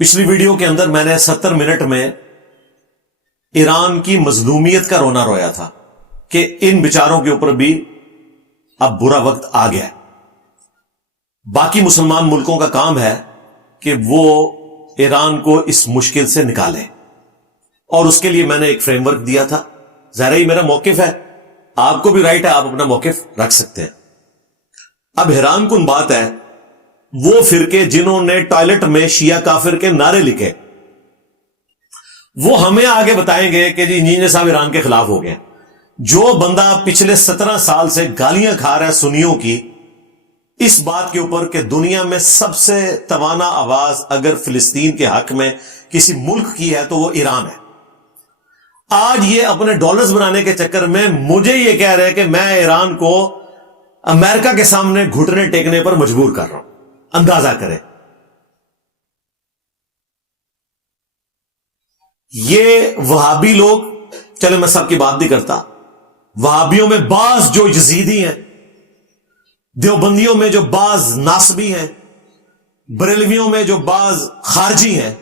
پچھلی ویڈیو کے اندر میں نے 70 منٹ میں ایران کی مظلومیت کا رونا رویا تھا کہ ان بیچاروں کے اوپر بھی اب برا وقت آ گیا ہے۔ باقی مسلمان ملکوں کا کام ہے کہ وہ ایران کو اس مشکل سے نکالیں، اور اس کے لیے میں نے ایک فریم ورک دیا تھا۔ ظاہر ہی میرا موقف ہے، آپ کو بھی رائٹ ہے، آپ اپنا موقف رکھ سکتے ہیں۔ اب حیران کن بات ہے، وہ فرقے جنہوں نے ٹوائلٹ میں شیعہ کافر کے نعرے لکھے، وہ ہمیں آگے بتائیں گے کہ جی انجینئر صاحب ایران کے خلاف ہو گئے۔ جو بندہ پچھلے 17 سال سے گالیاں کھا رہا ہے سنیوں کی اس بات کے اوپر کہ دنیا میں سب سے توانا آواز اگر فلسطین کے حق میں کسی ملک کی ہے تو وہ ایران ہے، آج یہ اپنے ڈالرز بنانے کے چکر میں مجھے یہ کہہ رہے کہ میں ایران کو امریکہ کے سامنے گھٹنے ٹیکنے پر مجبور کر رہا ہوں۔ اندازہ کریں، یہ وہابی لوگ، چلے میں سب کی بات نہیں کرتا، وہابیوں میں بعض جو یزیدی ہیں، دیوبندیوں میں جو بعض ناصبی ہیں، بریلویوں میں جو بعض خارجی ہیں،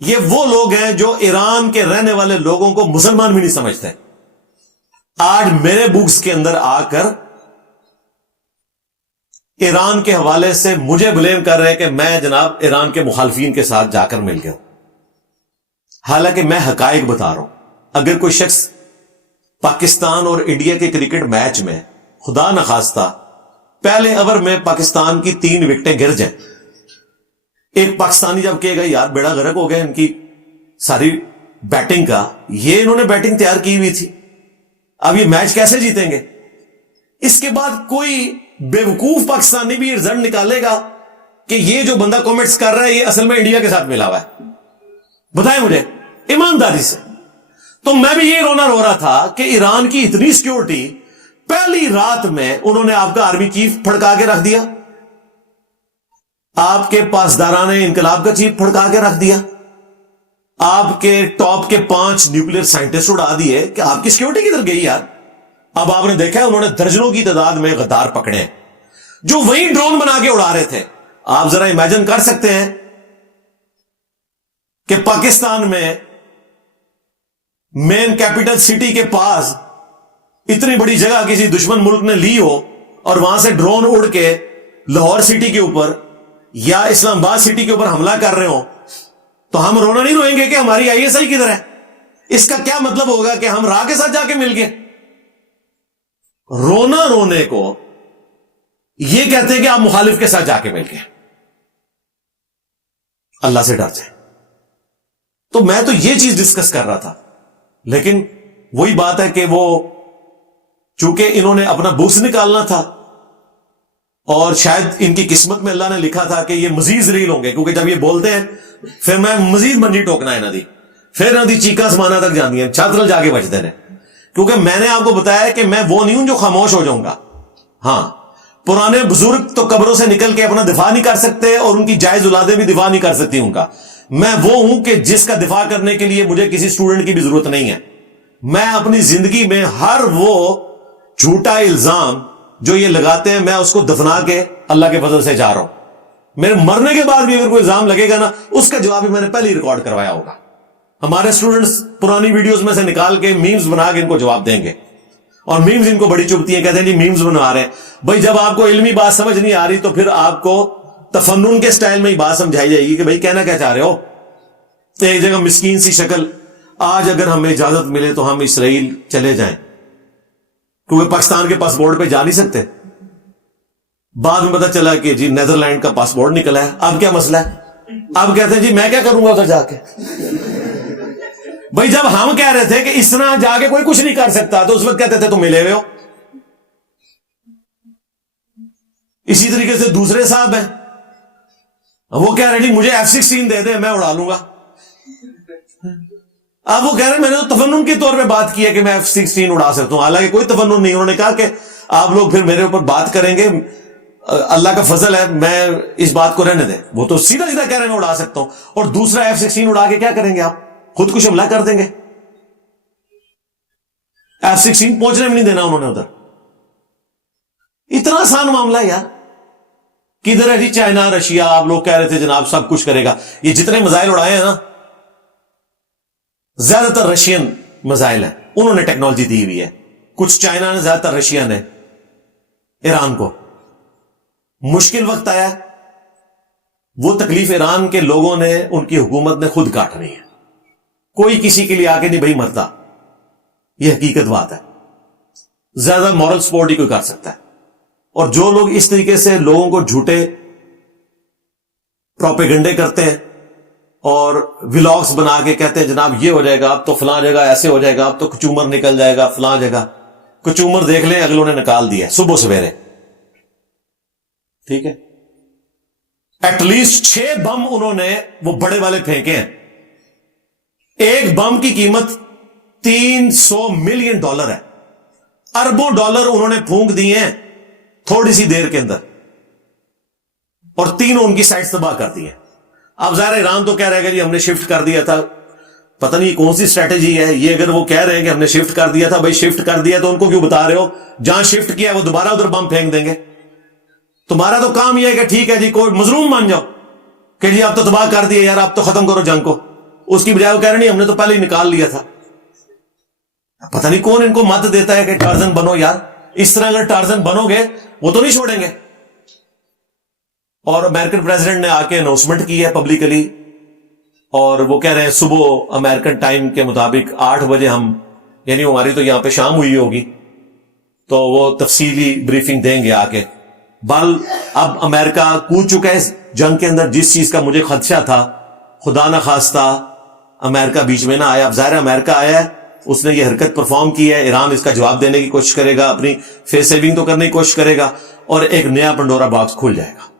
یہ وہ لوگ ہیں جو ایران کے رہنے والے لوگوں کو مسلمان بھی نہیں سمجھتے۔ آج میرے بکس کے اندر آ کر ایران کے حوالے سے مجھے بلیم کر رہے کہ میں جناب ایران کے مخالفین کے ساتھ جا کر مل گیا، حالانکہ میں حقائق بتا رہا ہوں۔ اگر کوئی شخص پاکستان اور انڈیا کے کرکٹ میچ میں خدا نخواستہ پہلے اوور میں پاکستان کی 3 وکٹیں گر جائیں، ایک پاکستانی جب کہے گا یار بیڑا غرق ہو گیا ان کی ساری بیٹنگ کا، یہ انہوں نے بیٹنگ تیار کی ہوئی تھی، اب یہ میچ کیسے جیتیں گے؟ اس کے بعد کوئی بیوقوف پاکستانی بھی یہ رزلٹ نکالے گا کہ یہ جو بندہ کامنٹس کر رہا ہے یہ اصل میں انڈیا کے ساتھ ملا ہوا ہے؟ بتائیں مجھے ایمانداری سے۔ تو میں بھی یہ رونا رو رہا تھا کہ ایران کی اتنی سیکیورٹی، پہلی رات میں انہوں نے آپ کا آرمی چیف پھڑکا کے رکھ دیا، آپ کے پاسداران انقلاب کا چیف پھڑکا کے رکھ دیا، آپ کے ٹاپ کے 5 نیوکلیر سائنٹسٹ اڑا دیے کہ آپ کی سیکیورٹی کدھر گئی یار؟ اب آپ نے دیکھا انہوں نے درجنوں کی تعداد میں غدار پکڑے جو وہی ڈرون بنا کے اڑا رہے تھے۔ آپ ذرا امیجن کر سکتے ہیں کہ پاکستان میں مین کیپٹل سٹی کے پاس اتنی بڑی جگہ کسی دشمن ملک نے لی ہو اور وہاں سے ڈرون اڑ کے لاہور سٹی کے اوپر یا اسلام آباد سٹی کے اوپر حملہ کر رہے ہوں، تو ہم رونا نہیں روئیں گے کہ ہماری ISI کدھر ہے؟ اس کا کیا مطلب ہوگا کہ ہم راہ کے ساتھ جا کے مل گئے؟ رونا رونے کو یہ کہتے ہیں کہ آپ مخالف کے ساتھ جا کے مل گئے۔ اللہ سے ڈر جائیں۔ تو میں تو یہ چیز ڈسکس کر رہا تھا، لیکن وہی بات ہے کہ وہ چونکہ انہوں نے اپنا بوس نکالنا تھا اور شاید ان کی قسمت میں اللہ نے لکھا تھا کہ یہ مزید ذلیل ہوں گے، کیونکہ جب یہ بولتے ہیں پھر میں مزید منجی ٹوکنا ہے نہ دی، پھر نہ دی چیکاں سمانا تک جاندی ہیں، چھاترل جا کے بچتے ہیں، کیونکہ میں نے آپ کو بتایا کہ میں وہ نہیں ہوں جو خاموش ہو جاؤں گا۔ ہاں، پرانے بزرگ تو قبروں سے نکل کے اپنا دفاع نہیں کر سکتے اور ان کی جائز اولادیں بھی دفاع نہیں کر سکتی ان کا۔ میں وہ ہوں کہ جس کا دفاع کرنے کے لیے مجھے کسی سٹوڈنٹ کی بھی ضرورت نہیں ہے۔ میں اپنی زندگی میں ہر وہ جھوٹا الزام جو یہ لگاتے ہیں میں اس کو دفنا کے اللہ کے فضل سے جا رہا ہوں۔ میرے مرنے کے بعد بھی اگر کوئی الزام لگے گا نا، اس کا جواب بھی میں نے پہلے ہی ریکارڈ کروایا ہوگا۔ ہمارے اسٹوڈنٹس پرانی ویڈیوز میں سے نکال کے میمز بنا کے ان کو جواب دیں گے، اور میمز ان کو بڑی چبھتی ہیں، کہتے ہیں جی میمز بنا رہے ہیں۔ بھائی جب آپ کو علمی بات سمجھ نہیں آ رہی تو پھر آپ کو تفنن کے سٹائل میں ہی بات سمجھائی جائے گی کہ بھائی کہنا کیا چاہ رہے ہو۔ ایک جگہ مسکین سی شکل، آج اگر ہمیں اجازت ملے تو ہم اسرائیل چلے جائیں، کیونکہ پاکستان کے پاسپورٹ پہ جا نہیں سکتے۔ بعد میں پتا چلا کہ جی نیدرلینڈ کا پاسپورٹ نکلا ہے، اب کیا مسئلہ ہے؟ اب کہتے ہیں جی میں کیا کروں گا ادھر جا کے۔ بھائی جب ہم کہہ رہے تھے کہ اس طرح جا کے کوئی کچھ نہیں کر سکتا تو اس وقت کہتے تھے تم ملے ہوئے ہو۔ اسی طریقے سے دوسرے صاحب ہیں، وہ کہہ رہے جی مجھے F-16 دے دیں میں اڑا لوں گا۔ اب وہ کہہ رہے ہیں میں نے تو تفنن کے طور پہ بات کی ہے کہ میں F-16 اڑا سکتا ہوں، حالانکہ کوئی تفنن نہیں۔ انہوں نے کہا کہ آپ لوگ پھر میرے اوپر بات کریں گے، اللہ کا فضل ہے میں اس بات کو رہنے دیں۔ وہ تو سیدھا سیدھا کہہ رہے ہیں میں اڑا سکتا ہوں، اور دوسرا F-16 اڑا کے کیا کریں گے؟ آپ خود کچھ حملہ کر دیں گے۔ F-16 پہنچنے بھی نہیں دینا انہوں نے ادھر۔ اتنا آسان معاملہ ہے یار، کدھر ہے جی چائنا رشیا؟ آپ لوگ کہہ رہے تھے جناب سب کچھ کرے گا. یہ جتنے میزائل اڑائے ہیں نا زیادہ تر رشین میزائل ہیں, انہوں نے ٹیکنالوجی دی ہوئی ہے. کچھ چائنا نے, زیادہ تر رشیا نے ایران کو. مشکل وقت آیا, وہ تکلیف ایران کے لوگوں نے, ان کی حکومت نے خود کاٹنی ہے. کوئی کسی کے لیے آگے نہیں بھائی مرتا, یہ حقیقت بات ہے. زیادہ مورل سپورٹ ہی کوئی کر سکتا ہے. اور جو لوگ اس طریقے سے لوگوں کو جھوٹے پروپیگنڈے کرتے ہیں اور ولاگز بنا کے کہتے ہیں جناب یہ ہو جائے گا, اب تو فلاں جگہ ایسے ہو جائے گا, اب تو کچومر نکل جائے گا فلاں جگہ. کچومر دیکھ لیں اگلوں نے نکال دیا صبح سویرے. ٹھیک ہے, ایٹ لیسٹ 6 بم انہوں نے وہ بڑے والے پھینکے ہیں. ایک بم کی قیمت $300 ملین ہے. اربوں ڈالر انہوں نے پھونک دیے ہیں تھوڑی سی دیر کے اندر, اور تینوں ان کی سائٹ تباہ کر دی ہیں. اب ظاہر ایران تو کہہ رہے گا جی ہم نے شفٹ کر دیا تھا. پتہ نہیں کون سی اسٹریٹجی ہے یہ. اگر وہ کہہ رہے ہیں کہ ہم نے شفٹ کر دیا تھا, بھائی شفٹ کر دیا تو ان کو کیوں بتا رہے ہو؟ جہاں شفٹ کیا وہ دوبارہ ادھر بم پھینک دیں گے. تمہارا تو کام یہ ہے کہ ٹھیک ہے جی کوئی مظلوم مان جاؤ کہ جی آپ تو تباہ کر دیا یار, آپ تو ختم کرو جنگ کو. اس کی بجائے وہ کہہ رہے نہیں ہم نے تو پہلے ہی نکال لیا تھا. پتہ نہیں کون ان کو مت دیتا ہے کہ ٹارزن بنو یار. اس طرح اگر ٹارزن بنو گے وہ تو نہیں چھوڑیں گے. اور امریکن پریزیڈنٹ نے آ کے اناؤنسمنٹ کی ہے پبلکلی, اور وہ کہہ رہے ہیں صبح امریکن ٹائم کے مطابق 8 بجے ہم, یعنی ہماری تو یہاں پہ شام ہوئی ہوگی, تو وہ تفصیلی بریفنگ دیں گے آ کے. بل اب امریکہ کود چکا ہے اس جنگ کے اندر. جس چیز کا مجھے خدشہ تھا خدا نہ خواستہ امریکہ بیچ میں نہ آیا. اب ظاہر امریکہ آیا ہے, اس نے یہ حرکت پرفارم کی ہے. ایران اس کا جواب دینے کی کوشش کرے گا, اپنی فیس سیونگ تو کرنے کی کوشش کرے گا, اور ایک نیا پنڈورا باکس کھل جائے گا.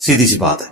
سیدھی سی بات ہے.